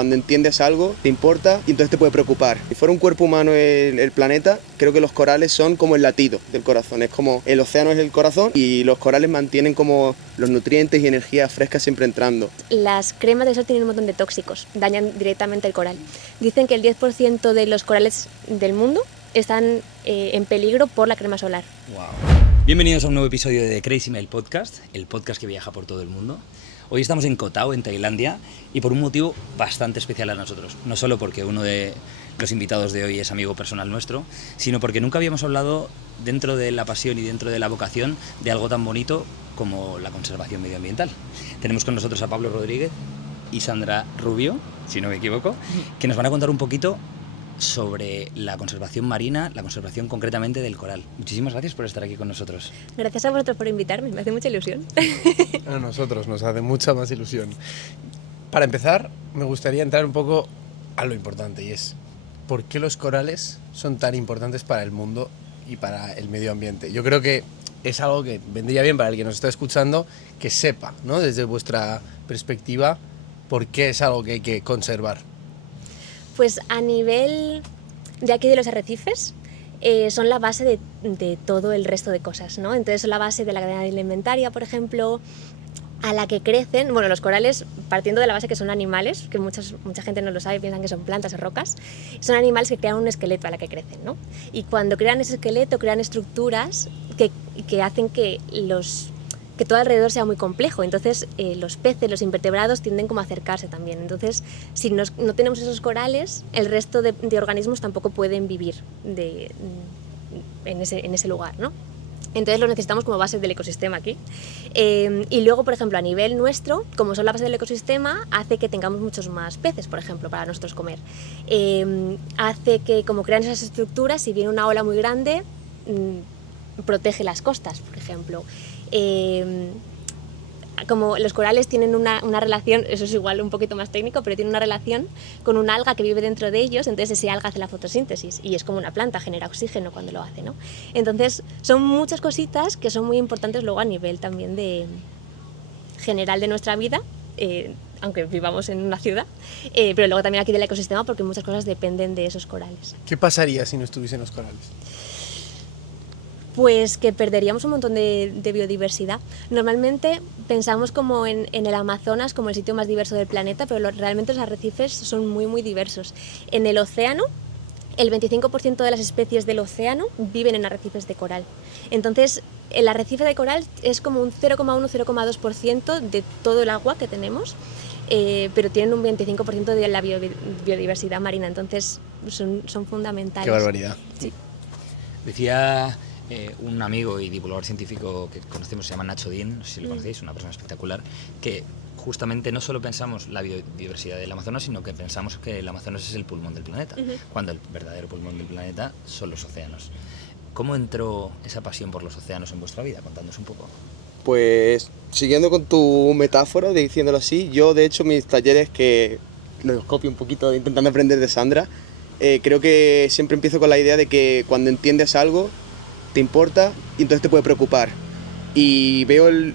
cuando entiendes algo, te importa y entonces te puede preocupar. Si fuera un cuerpo humano el planeta, creo que los corales son como el latido del corazón. Es como el océano es el corazón y los corales mantienen como los nutrientes y energía fresca siempre entrando. Las cremas de sol tienen un montón de tóxicos, dañan directamente el coral. Dicen que el 10% de los corales del mundo están en peligro por la crema solar. Wow. Bienvenidos a un nuevo episodio de Crazy Mail Podcast, el podcast que viaja por todo el mundo. Hoy estamos en Koh Tao, en Tailandia, y por un motivo bastante especial a nosotros. No solo porque uno de los invitados de hoy es amigo personal nuestro, sino porque nunca habíamos hablado dentro de la pasión y dentro de la vocación de algo tan bonito como la conservación medioambiental. Tenemos con nosotros a Pablo Rodríguez y Sandra Rubio, si no me equivoco, que nos van a contar un poquito sobre la conservación marina, la conservación concretamente del coral. Muchísimas gracias por estar aquí con nosotros. Gracias a vosotros por invitarme, me hace mucha ilusión. A nosotros nos hace mucha más ilusión. Para empezar, me gustaría entrar un poco a lo importante, y es ¿por qué los corales son tan importantes para el mundo y para el medio ambiente? Yo creo que es algo que vendría bien para el que nos está escuchando que sepa, ¿no? Desde vuestra perspectiva, por qué es algo que hay que conservar. Pues a nivel de aquí de los arrecifes, son la base de todo el resto de cosas, ¿no? Entonces son la base de la cadena alimentaria, por ejemplo, a la que crecen, bueno, los corales, partiendo de la base que son animales, que mucha gente no lo sabe, piensan que son plantas o rocas, son animales que crean un esqueleto a la que crecen, ¿no? Y cuando crean ese esqueleto, crean estructuras que hacen que todo alrededor sea muy complejo. Entonces los peces, los invertebrados tienden como a acercarse también. Entonces si no tenemos esos corales, el resto de organismos tampoco pueden vivir en ese lugar, ¿no? Entonces lo necesitamos como base del ecosistema aquí. Y luego, por ejemplo, a nivel nuestro, como son la base del ecosistema, hace que tengamos muchos más peces, por ejemplo, para nosotros comer. Hace que, como crean esas estructuras, si viene una ola muy grande, protege las costas, por ejemplo. Como los corales tienen una relación, eso es igual un poquito más técnico, pero tienen una relación con una alga que vive dentro de ellos, entonces ese alga hace la fotosíntesis y es como una planta, genera oxígeno cuando lo hace, ¿no? Entonces son muchas cositas que son muy importantes luego a nivel también de general de nuestra vida, aunque vivamos en una ciudad, pero luego también aquí del ecosistema porque muchas cosas dependen de esos corales. ¿Qué pasaría si no estuviesen los corales? Pues que perderíamos un montón de biodiversidad. Normalmente pensamos como en el Amazonas como el sitio más diverso del planeta, pero realmente los arrecifes son muy, muy diversos. En el océano, el 25% de las especies del océano viven en arrecifes de coral. Entonces, el arrecife de coral es como un 0,1-0,2% de todo el agua que tenemos, pero tienen un 25% de la biodiversidad marina, entonces son fundamentales. ¡Qué barbaridad! Sí. Decía un amigo y divulgador científico que conocemos, se llama Nacho Dean, no sé si lo conocéis, una persona espectacular, que justamente no solo pensamos la biodiversidad del Amazonas, sino que pensamos que el Amazonas es el pulmón del planeta, cuando el verdadero pulmón del planeta son los océanos. ¿Cómo entró esa pasión por los océanos en vuestra vida? Contándonos un poco. Pues siguiendo con tu metáfora, diciéndolo así, yo de hecho mis talleres, que los copio un poquito intentando aprender de Sandra, creo que siempre empiezo con la idea de que cuando entiendes algo, te importa y entonces te puede preocupar. Y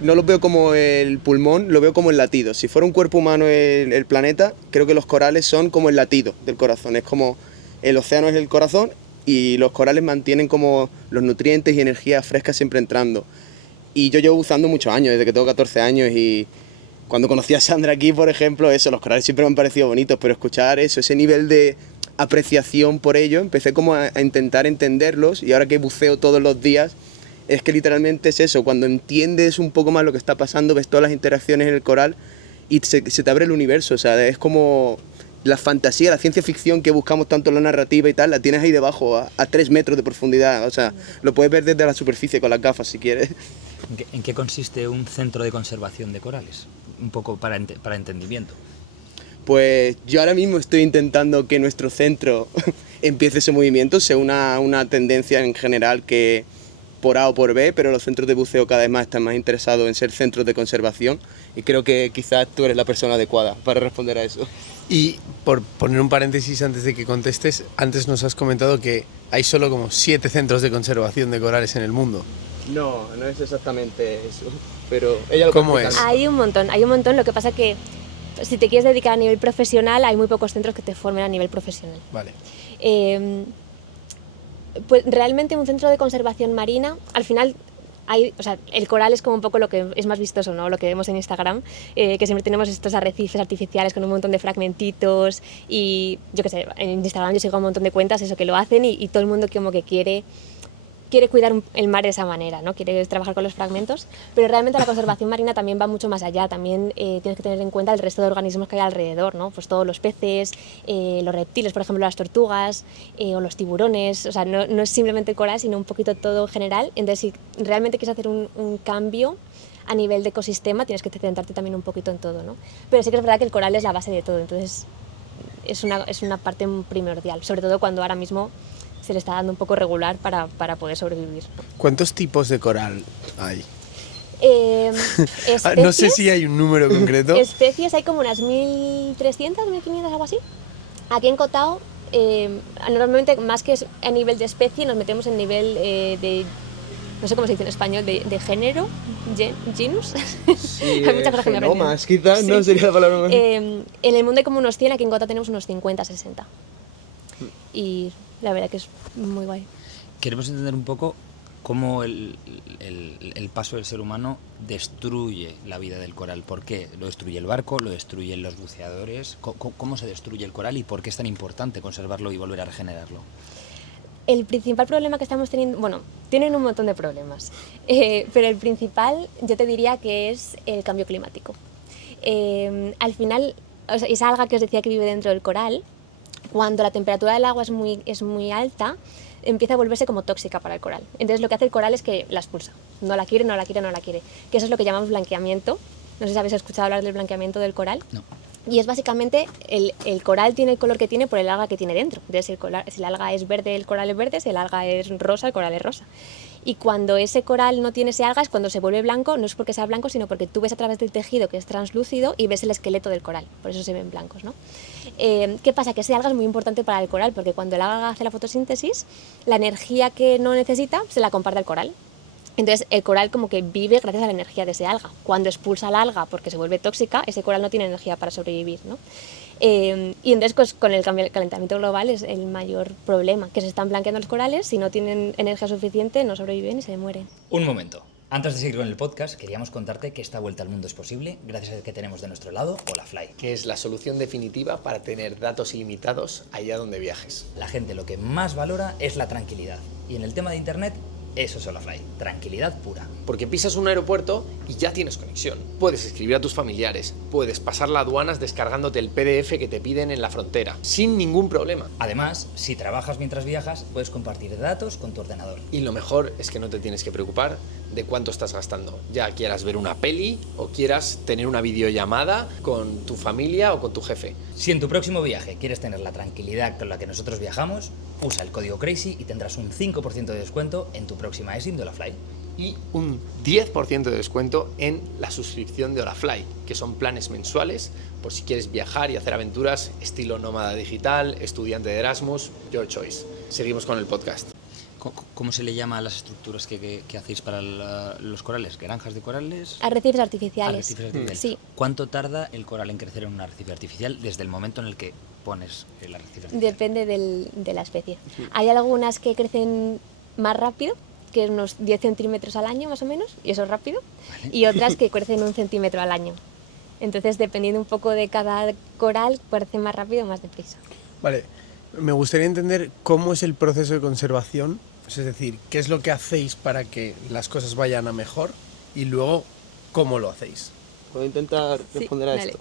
no lo veo como el pulmón, lo veo como el latido. Si fuera un cuerpo humano el planeta, creo que los corales son como el latido del corazón. Es como el océano es el corazón y los corales mantienen como los nutrientes y energía fresca siempre entrando. Y yo llevo usando muchos años, desde que tengo 14 años, y cuando conocí a Sandra aquí, por ejemplo, los corales siempre me han parecido bonitos, pero escuchar ese nivel de apreciación por ello, empecé como a intentar entenderlos, y ahora que buceo todos los días, es que literalmente es eso, cuando entiendes un poco más lo que está pasando, ves todas las interacciones en el coral y se te abre el universo, o sea, es como la fantasía, la ciencia ficción que buscamos tanto en la narrativa y tal, la tienes ahí debajo, a 3 metros de profundidad, o sea, lo puedes ver desde la superficie con las gafas si quieres. ¿En qué consiste un centro de conservación de corales? Un poco para entendimiento. Pues yo ahora mismo estoy intentando que nuestro centro empiece ese movimiento, sea una tendencia en general que por A o por B, pero los centros de buceo cada vez más están más interesados en ser centros de conservación y creo que quizás tú eres la persona adecuada para responder a eso. Y por poner un paréntesis antes de que contestes, antes nos has comentado que hay solo como 7 centros de conservación de corales en el mundo. No es exactamente eso, pero ella lo ¿Cómo puede es? explicar. Hay un montón, lo que pasa que si te quieres dedicar a nivel profesional, hay muy pocos centros que te formen a nivel profesional. Vale. Pues realmente un centro de conservación marina, al final o sea, el coral es como un poco lo que es más vistoso, ¿no? Lo que vemos en Instagram, que siempre tenemos estos arrecifes artificiales con un montón de fragmentitos y yo qué sé, en Instagram yo sigo un montón de cuentas eso que lo hacen y todo el mundo como que quiere cuidar el mar de esa manera, ¿no? Quiere trabajar con los fragmentos, pero realmente la conservación marina también va mucho más allá, también tienes que tener en cuenta el resto de organismos que hay alrededor, ¿no? Pues todos los peces, los reptiles, por ejemplo las tortugas o los tiburones, o sea, no es simplemente el coral, sino un poquito todo en general. Entonces, si realmente quieres hacer un cambio a nivel de ecosistema, tienes que centrarte también un poquito en todo, ¿no? Pero sí que es verdad que el coral es la base de todo, entonces es una parte primordial, sobre todo cuando ahora mismo se le está dando un poco regular para poder sobrevivir. ¿Cuántos tipos de coral hay? Especies, No sé si hay un número concreto. Especies hay como unas 1.300, 1.500, algo así. Aquí en Cotao, normalmente más que a nivel de especie, nos metemos en nivel de, no sé cómo se dice en español, de género, genus. Sí, hay muchas cosas que me aprenden. genomas, quizás, ¿no? Sí. Sería la palabra más. En el mundo hay como unos 100, aquí en Cotao tenemos unos 50, 60. Y la verdad que es muy guay. Queremos entender un poco cómo el paso del ser humano destruye la vida del coral. ¿Por qué? ¿Lo destruye el barco? ¿Lo destruyen los buceadores? ¿Cómo se destruye el coral y por qué es tan importante conservarlo y volver a regenerarlo? El principal problema que estamos teniendo, bueno, tienen un montón de problemas, pero el principal yo te diría que es el cambio climático. Al final, o sea, esa alga que os decía que vive dentro del coral, cuando la temperatura del agua es muy alta, empieza a volverse como tóxica para el coral. Entonces lo que hace el coral es que la expulsa. No la quiere, no la quiere, no la quiere. Que eso es lo que llamamos blanqueamiento. No sé si habéis escuchado hablar del blanqueamiento del coral. No. Y es básicamente, el coral tiene el color que tiene por el alga que tiene dentro. Entonces si el alga es verde, el coral es verde. Si el alga es rosa, el coral es rosa. Y cuando ese coral no tiene ese alga es cuando se vuelve blanco, no es porque sea blanco, sino porque tú ves a través del tejido que es translúcido y ves el esqueleto del coral. Por eso se ven blancos, ¿no? ¿Qué pasa? Que ese alga es muy importante para el coral, porque cuando el alga hace la fotosíntesis, la energía que no necesita se la comparte al coral. Entonces el coral como que vive gracias a la energía de ese alga. Cuando expulsa el alga porque se vuelve tóxica, ese coral no tiene energía para sobrevivir, ¿no? Y entonces pues, con el calentamiento global es el mayor problema, que se están blanqueando los corales, si no tienen energía suficiente no sobreviven y se mueren. Un momento. Antes de seguir con el podcast, queríamos contarte que esta vuelta al mundo es posible gracias a que tenemos de nuestro lado Olafly, Que es la solución definitiva para tener datos ilimitados allá donde viajes. La gente lo que más valora es la tranquilidad. Y en el tema de internet, eso es Olafly. Tranquilidad pura. Porque pisas un aeropuerto y ya tienes conexión. Puedes escribir a tus familiares, puedes pasar las aduanas descargándote el PDF que te piden en la frontera, sin ningún problema. Además, si trabajas mientras viajas, puedes compartir datos con tu ordenador. Y lo mejor es que no te tienes que preocupar de cuánto estás gastando. Ya quieras ver una peli o quieras tener una videollamada con tu familia o con tu jefe. Si en tu próximo viaje quieres tener la tranquilidad con la que nosotros viajamos, usa el código CRAZY y tendrás un 5% de descuento en tu próxima eSIM de Olafly. Y un 10% de descuento en la suscripción de Olafly, que son planes mensuales por si quieres viajar y hacer aventuras estilo nómada digital, estudiante de Erasmus, your choice. Seguimos con el podcast. ¿Cómo se le llama a las estructuras que hacéis para los corales? ¿Granjas de corales? Arrecifes artificiales. Arrecifes artificiales. Sí. ¿Cuánto tarda el coral en crecer en un arrecife artificial desde el momento en el que pones el arrecife artificial? Depende de la especie. Hay algunas que crecen más rápido, que unos 10 centímetros al año más o menos, y eso es rápido, y otras que crecen 1 centímetro al año. Entonces, dependiendo un poco de cada coral, crece más rápido o más deprisa. Vale, me gustaría entender cómo es el proceso de conservación, es decir, qué es lo que hacéis para que las cosas vayan a mejor y luego cómo lo hacéis. ¿Puedo intentar responder a dale. esto?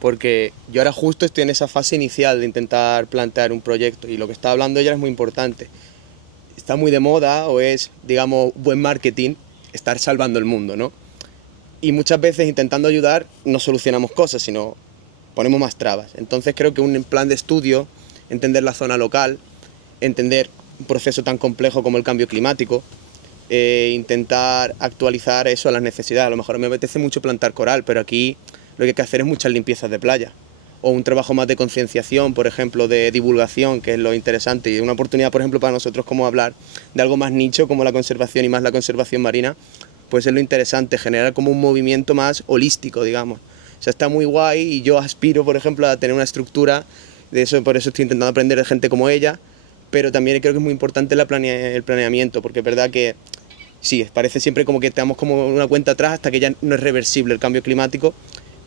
Porque yo ahora justo estoy en esa fase inicial de intentar plantear un proyecto y lo que está hablando ella es muy importante. Está muy de moda o es, digamos, buen marketing estar salvando el mundo, ¿no? Y muchas veces intentando ayudar no solucionamos cosas, sino ponemos más trabas. Entonces creo que un plan de estudio, entender la zona local, entender un proceso tan complejo como el cambio climático, intentar actualizar eso a las necesidades. A lo mejor me apetece mucho plantar coral, pero aquí lo que hay que hacer es muchas limpiezas de playa. O un trabajo más de concienciación, por ejemplo, de divulgación, que es lo interesante. Y una oportunidad, por ejemplo, para nosotros como hablar de algo más nicho, como la conservación y más la conservación marina, pues es lo interesante, generar como un movimiento más holístico, digamos. sea, está muy guay y yo aspiro, por ejemplo, a tener una estructura de eso, por eso estoy intentando aprender de gente como ella, pero también creo que es muy importante el planeamiento, porque es verdad que sí, parece siempre como que estamos como una cuenta atrás hasta que ya no es reversible el cambio climático,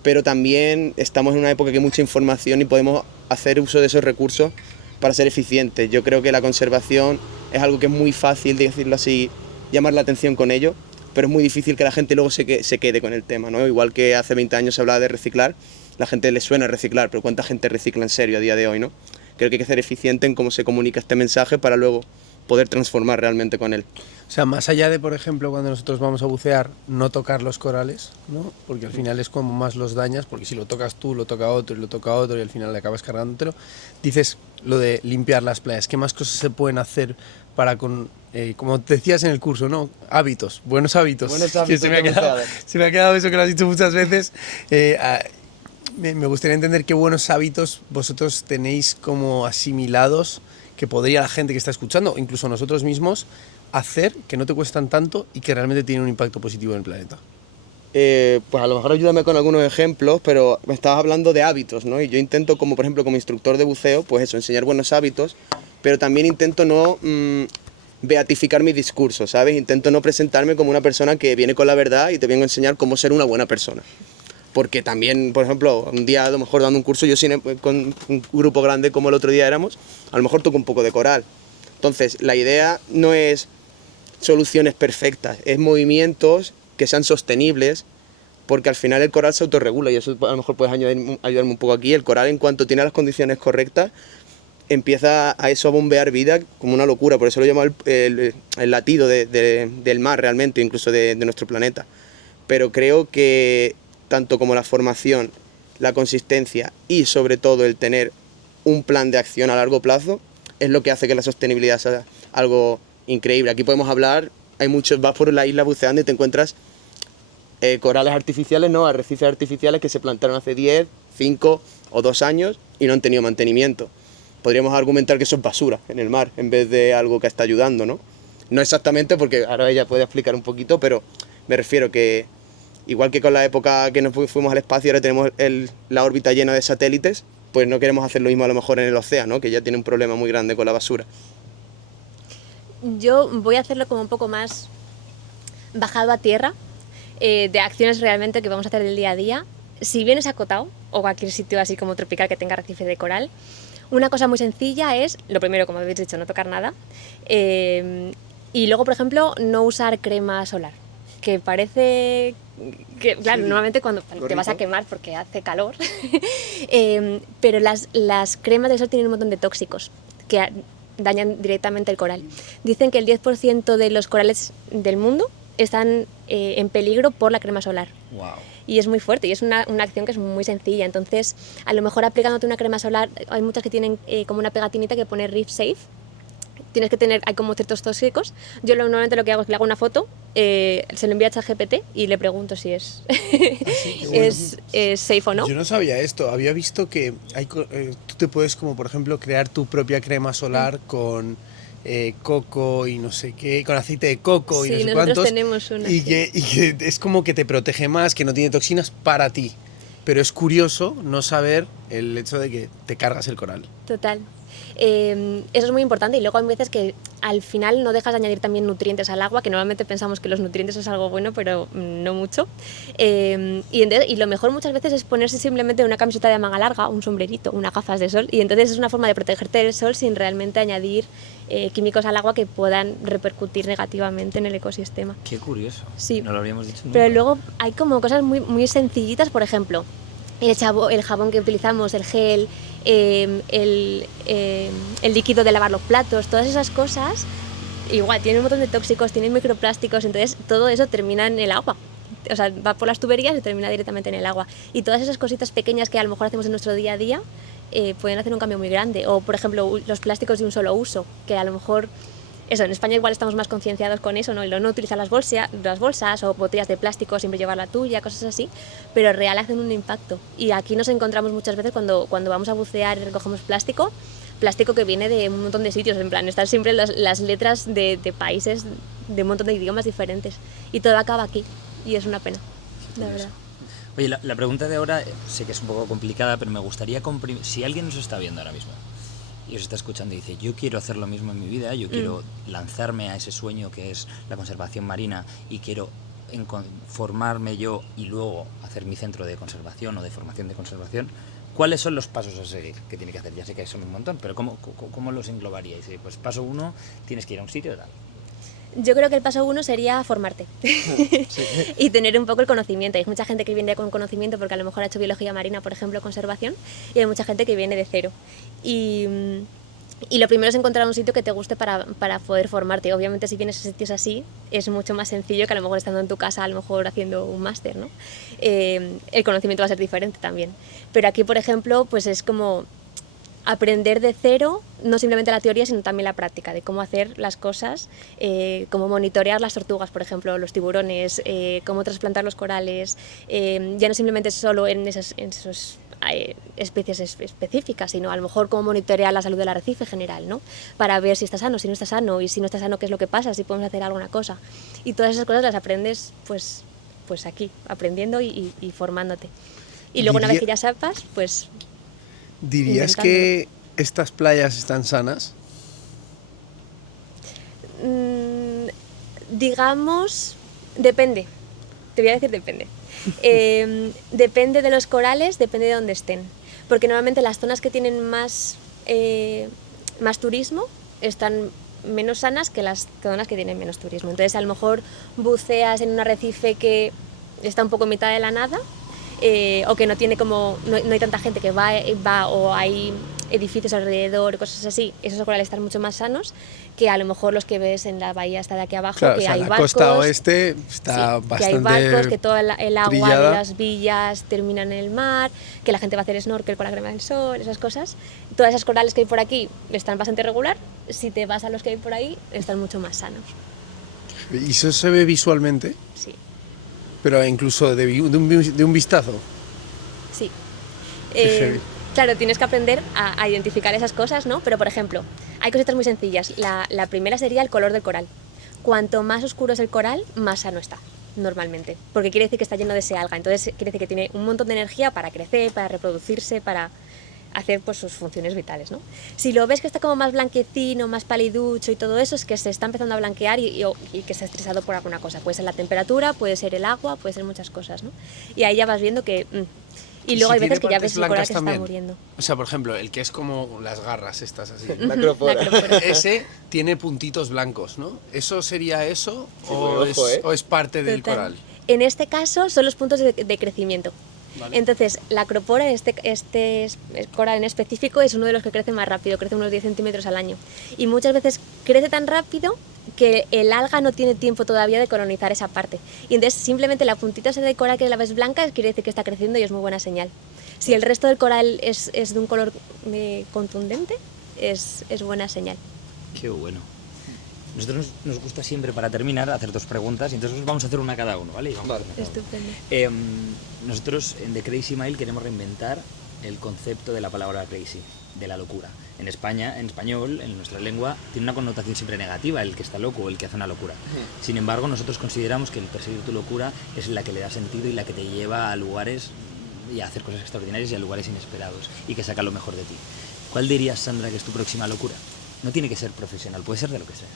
pero también estamos en una época que hay mucha información y podemos hacer uso de esos recursos para ser eficientes. Yo creo que la conservación es algo que es muy fácil, de decirlo así, llamar la atención con ello, pero es muy difícil que la gente luego se quede con el tema, ¿no? Igual que hace 20 años se hablaba de reciclar, la gente le suena reciclar, pero ¿cuánta gente recicla en serio a día de hoy, no? Creo que hay que ser eficiente en cómo se comunica este mensaje para luego poder transformar realmente con él. O sea, más allá de, por ejemplo, cuando nosotros vamos a bucear, no tocar los corales, ¿no? Porque al final es como más los dañas, porque si lo tocas tú, lo toca otro y lo toca otro y al final le acabas cargándotelo. Dices lo de limpiar las playas. ¿Qué más cosas se pueden hacer para, como decías en el curso, ¿no? Hábitos, buenos hábitos. Buenos hábitos. Se me ha quedado eso que lo has dicho muchas veces. Me gustaría entender qué buenos hábitos vosotros tenéis como asimilados que podría la gente que está escuchando, incluso nosotros mismos, hacer que no te cuestan tanto y que realmente tienen un impacto positivo en el planeta. Pues a lo mejor ayúdame con algunos ejemplos, pero me estabas hablando de hábitos, ¿no? Y yo intento, como por ejemplo como instructor de buceo, pues eso, enseñar buenos hábitos, pero también intento no beatificar mis discursos, ¿sabes? Intento no presentarme como una persona que viene con la verdad y te vengo a enseñar cómo ser una buena persona. Porque también, por ejemplo, un día a lo mejor dando un curso, yo con un grupo grande como el otro día éramos, a lo mejor toco un poco de coral. Entonces, la idea no es soluciones perfectas, es movimientos que sean sostenibles, porque al final el coral se autorregula y eso a lo mejor puedes ayudarme un poco aquí. El coral, en cuanto tiene las condiciones correctas, empieza a bombear vida como una locura, por eso lo llamo el latido del mar realmente, incluso de nuestro planeta. Pero creo que tanto como la formación, la consistencia y sobre todo el tener un plan de acción a largo plazo es lo que hace que la sostenibilidad sea algo increíble. Aquí podemos hablar, vas por la isla buceando y te encuentras corales artificiales, no, arrecifes artificiales que se plantaron hace 10, 5 o 2 años y no han tenido mantenimiento. Podríamos argumentar que eso es basura en el mar en vez de algo que está ayudando, ¿no? No exactamente, porque ahora ella puede explicar un poquito, pero me refiero que igual que con la época que nos fuimos al espacio, ahora tenemos la órbita llena de satélites, pues no queremos hacer lo mismo a lo mejor en el océano, que ya tiene un problema muy grande con la basura. Yo voy a hacerlo como un poco más bajado a tierra, de acciones realmente que vamos a hacer del día a día. Si vienes a Cotao o cualquier sitio así como tropical que tenga arrecife de coral, una cosa muy sencilla es, lo primero, como habéis dicho, no tocar nada, y luego, por ejemplo, no usar crema solar, que parece que, claro, sí, normalmente cuando te vas a quemar porque hace calor, pero las cremas de sol tienen un montón de tóxicos que dañan directamente el coral. Dicen que el 10% de los corales del mundo están en peligro por la crema solar. Wow. Y es muy fuerte y es una acción que es muy sencilla. Entonces, a lo mejor aplicándote una crema solar, hay muchas que tienen como una pegatinita que pone Reef Safe. Tienes que tener, hay como ciertos tóxicos. Yo normalmente lo que hago es que le hago una foto, se lo envío a ChatGPT y le pregunto si es, es safe o no. Yo no sabía esto, había visto que tú te puedes, como por ejemplo, crear tu propia crema solar con coco y no sé qué, con aceite de coco y no sé cuántos. Tenemos una, y que es como que te protege más, que no tiene toxinas para ti. Pero es curioso no saber el hecho de que te cargas el coral. Total. Eso es muy importante y luego hay veces que al final no dejas de añadir también nutrientes al agua, que normalmente pensamos que los nutrientes es algo bueno, pero no mucho. Y lo mejor muchas veces es ponerse simplemente una camiseta de manga larga, un sombrerito, unas gafas de sol, y entonces es una forma de protegerte del sol sin realmente añadir químicos al agua que puedan repercutir negativamente en el ecosistema. Qué curioso. Sí. No lo habríamos dicho nunca. Pero luego hay como cosas muy, muy sencillitas, por ejemplo, el jabón que utilizamos, el gel, el líquido de lavar los platos, todas esas cosas, igual tienen un montón de tóxicos, tienen microplásticos, entonces todo eso termina en el agua. O sea, va por las tuberías y termina directamente en el agua. Y todas esas cositas pequeñas que a lo mejor hacemos en nuestro día a día pueden hacer un cambio muy grande. O, por ejemplo, los plásticos de un solo uso, que a lo mejor... Eso, en España igual estamos más concienciados con eso, ¿no? El no utilizar las bolsas o botellas de plástico, siempre llevar la tuya, cosas así, pero real hacen un impacto. Y aquí nos encontramos muchas veces cuando vamos a bucear y recogemos plástico que viene de un montón de sitios, en plan, están siempre las letras de países, de un montón de idiomas diferentes, y todo acaba aquí, y es una pena, la verdad. Oye, la pregunta de ahora sé que es un poco complicada, pero me gustaría comprimir. Si alguien nos está viendo ahora mismo y os está escuchando y dice, yo quiero hacer lo mismo en mi vida, yo quiero lanzarme a ese sueño que es la conservación marina y quiero formarme yo y luego hacer mi centro de conservación o de formación de conservación, ¿cuáles son los pasos a seguir que tiene que hacer? Ya sé que son un montón, pero ¿cómo los englobaríais? Pues paso 1, tienes que ir a un sitio tal. Yo creo que el paso 1 sería formarte y tener un poco el conocimiento. Hay mucha gente que viene con conocimiento porque a lo mejor ha hecho biología marina, por ejemplo, conservación, y hay mucha gente que viene de cero. Y lo primero es encontrar un sitio que te guste para poder formarte. Obviamente si vienes a sitios así es mucho más sencillo que a lo mejor estando en tu casa, a lo mejor haciendo un máster, ¿no? El conocimiento va a ser diferente también. Pero aquí, por ejemplo, pues es como aprender de cero, no simplemente la teoría, sino también la práctica, de cómo hacer las cosas, cómo monitorear las tortugas, por ejemplo, los tiburones, cómo trasplantar los corales, ya no simplemente solo en esos especies específicas, sino a lo mejor cómo monitorear la salud del arrecife general, ¿no? Para ver si está sano, si no está sano, y si no está sano, qué es lo que pasa, si podemos hacer alguna cosa. Y todas esas cosas las aprendes pues aquí, aprendiendo y formándote. Y luego una vez que ya sepas, pues... ¿Dirías que estas playas están sanas? Digamos, depende. Te voy a decir depende. Depende de los corales, depende de dónde estén. Porque normalmente las zonas que tienen más turismo están menos sanas que las zonas que tienen menos turismo. Entonces a lo mejor buceas en un arrecife que está un poco en mitad de la nada, o que no tiene como no hay tanta gente que va o hay edificios alrededor, cosas así. Esos corales están mucho más sanos que a lo mejor los que ves en la bahía esta de aquí abajo, claro, que o sea, hay la barcos, costa oeste está bastante que hay barcos, que todo el agua trillada. de las villas termina en el mar, que la gente va a hacer snorkel con la crema del sol, esas cosas. Todas esas corales que hay por aquí están bastante regular. Si te vas a los que hay por ahí, están mucho más sanos. ¿Y eso se ve visualmente? Sí. Pero incluso de un vistazo. Sí. Qué heavy. Claro, tienes que aprender a identificar esas cosas, ¿no? Pero, por ejemplo, hay cositas muy sencillas. La primera sería el color del coral. Cuanto más oscuro es el coral, más sano está, normalmente. Porque quiere decir que está lleno de ese alga. Entonces, quiere decir que tiene un montón de energía para crecer, para reproducirse, para hacer pues, sus funciones vitales, ¿no? Si lo ves que está como más blanquecino, más paliducho y todo eso, es que se está empezando a blanquear y que está estresado por alguna cosa. Puede ser la temperatura, puede ser el agua, puede ser muchas cosas, ¿no? Y ahí ya vas viendo que... Y luego hay veces que ya ves el coral que se está muriendo. O sea, por ejemplo, el que es como las garras estas así. La acrópora. Ese tiene puntitos blancos, ¿no? ¿Eso sería eso? Sí, ¿O es parte del Total. coral? En este caso son los puntos de crecimiento. Vale. Entonces, la acropora, este coral en específico, es uno de los que crece más rápido, crece unos 10 centímetros al año. Y muchas veces crece tan rápido que el alga no tiene tiempo todavía de colonizar esa parte. Y entonces simplemente la puntita esa de coral que la ves blanca quiere decir que está creciendo y es muy buena señal. Si el resto del coral es de un color contundente, es buena señal. Qué bueno. Nosotros nos gusta siempre, para terminar, hacer 2 preguntas, y entonces vamos a hacer una cada uno, ¿vale? Vale. Estupendo. Nosotros en The Crazy Mile queremos reinventar el concepto de la palabra crazy, de la locura. En España, en español, en nuestra lengua, tiene una connotación siempre negativa, el que está loco o el que hace una locura. Sin embargo, nosotros consideramos que el perseguir tu locura es la que le da sentido y la que te lleva a lugares y a hacer cosas extraordinarias y a lugares inesperados y que saca lo mejor de ti. ¿Cuál dirías, Sandra, que es tu próxima locura? No tiene que ser profesional, puede ser de lo que sea.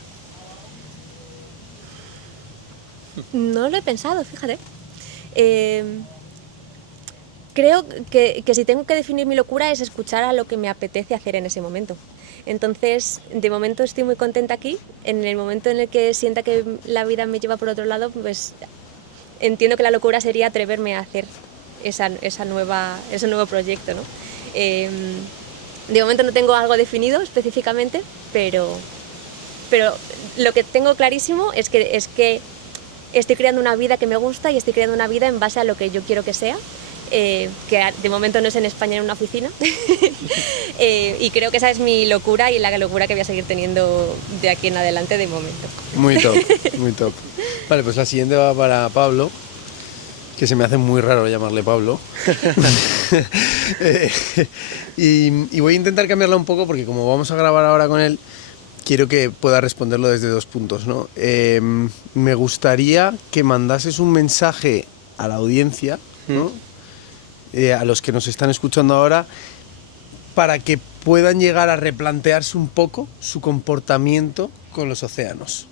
No lo he pensado, fíjate. Creo que si tengo que definir mi locura es escuchar a lo que me apetece hacer en ese momento. Entonces, de momento estoy muy contenta aquí. En el momento en el que sienta que la vida me lleva por otro lado, pues entiendo que la locura sería atreverme a hacer ese nuevo proyecto, ¿no? De momento no tengo algo definido específicamente, pero lo que tengo clarísimo es que estoy creando una vida que me gusta y estoy creando una vida en base a lo que yo quiero que sea. Que de momento no es en España en una oficina. Y creo que esa es mi locura y la locura que voy a seguir teniendo de aquí en adelante de momento. Muy top, muy top. Vale, pues la siguiente va para Pablo, que se me hace muy raro llamarle Pablo. Y voy a intentar cambiarla un poco porque como vamos a grabar ahora con él, quiero que pueda responderlo desde 2 puntos, ¿no? Me gustaría que mandases un mensaje a la audiencia, ¿no? a los que nos están escuchando ahora, para que puedan llegar a replantearse un poco su comportamiento con los océanos?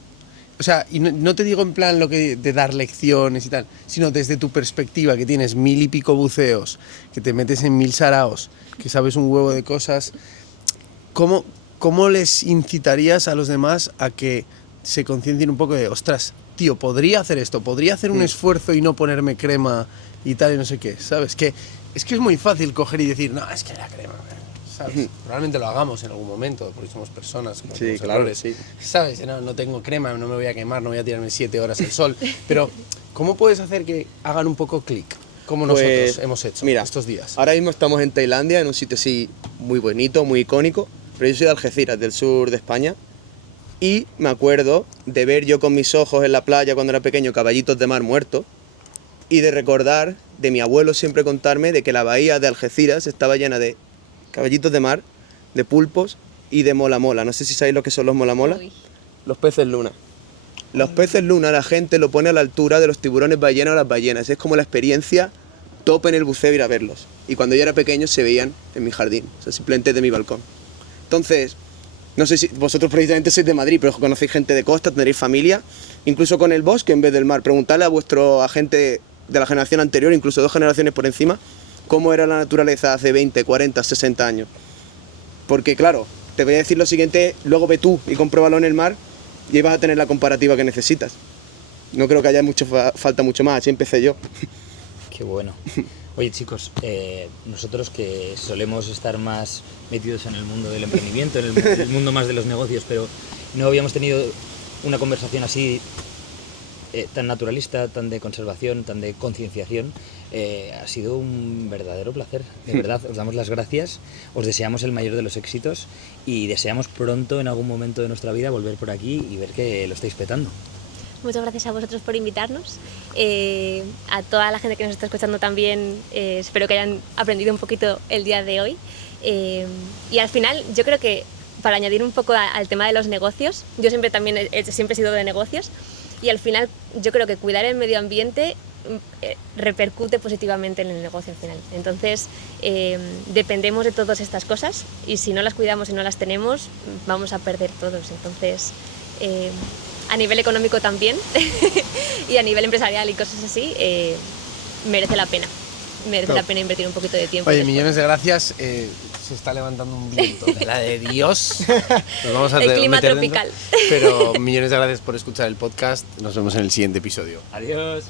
O sea, y no te digo en plan lo que de dar lecciones y tal, sino desde tu perspectiva, que tienes 1000 y pico buceos, que te metes en 1000 saraos, que sabes un huevo de cosas, ¿cómo les incitarías a los demás a que se conciencien un poco de, ostras, tío, podría hacer esto, podría hacer un esfuerzo y no ponerme crema y tal y no sé qué, ¿sabes? Es que es muy fácil coger y decir, no, es que la crema, ¿sabes? Probablemente lo hagamos en algún momento, porque somos personas, como Sí, claro, errores, sí. ¿sabes? No tengo crema, no me voy a quemar, no voy a tirarme 7 horas al sol, pero ¿cómo puedes hacer que hagan un poco clic, como Pues, nosotros hemos hecho mira, estos días? Ahora mismo estamos en Tailandia, en un sitio así muy bonito, muy icónico, pero yo soy de Algeciras, del sur de España, y me acuerdo de ver yo con mis ojos en la playa cuando era pequeño caballitos de mar muertos, y de recordar de mi abuelo siempre contarme de que la bahía de Algeciras estaba llena de caballitos de mar, de pulpos y de mola mola. No sé si sabéis lo que son los mola mola. Uy. Los peces luna. Los peces luna la gente lo pone a la altura de los tiburones ballenas o las ballenas. Es como la experiencia top en el buceo ir a verlos. Y cuando yo era pequeño se veían en mi jardín, o sea, simplemente de mi balcón. Entonces, no sé si vosotros precisamente sois de Madrid, pero conocéis gente de costa, tendréis familia, incluso con el bosque en vez del mar. Preguntadle a vuestro agente de la generación anterior, incluso 2 generaciones por encima, cómo era la naturaleza hace 20, 40, 60 años. Porque claro, te voy a decir lo siguiente, luego ve tú y compruébalo en el mar y ahí vas a tener la comparativa que necesitas. No creo que haya falta mucho más, así empecé yo. Qué bueno. Oye chicos, nosotros que solemos estar más metidos en el mundo del emprendimiento, en el mundo más de los negocios, pero no habíamos tenido una conversación así tan naturalista, tan de conservación, tan de concienciación. Ha sido un verdadero placer, de verdad, os damos las gracias, os deseamos el mayor de los éxitos y deseamos pronto en algún momento de nuestra vida volver por aquí y ver que lo estáis petando. Muchas gracias a vosotros por invitarnos. A toda la gente que nos está escuchando también, espero que hayan aprendido un poquito el día de hoy. Y al final, yo creo que para añadir un poco al tema de los negocios, yo siempre he sido de negocios y al final yo creo que cuidar el medio ambiente repercute positivamente en el negocio al final. Entonces, dependemos de todas estas cosas y si no las cuidamos y no las tenemos, vamos a perder todos. Entonces, a nivel económico también y a nivel empresarial y cosas así, merece la pena. Merece la pena invertir un poquito de tiempo. Oye, millones de gracias. Se está levantando un viento de la de Dios. Nos vamos a El clima meter tropical. dentro. Pero millones de gracias por escuchar el podcast. Nos vemos en el siguiente episodio. Adiós.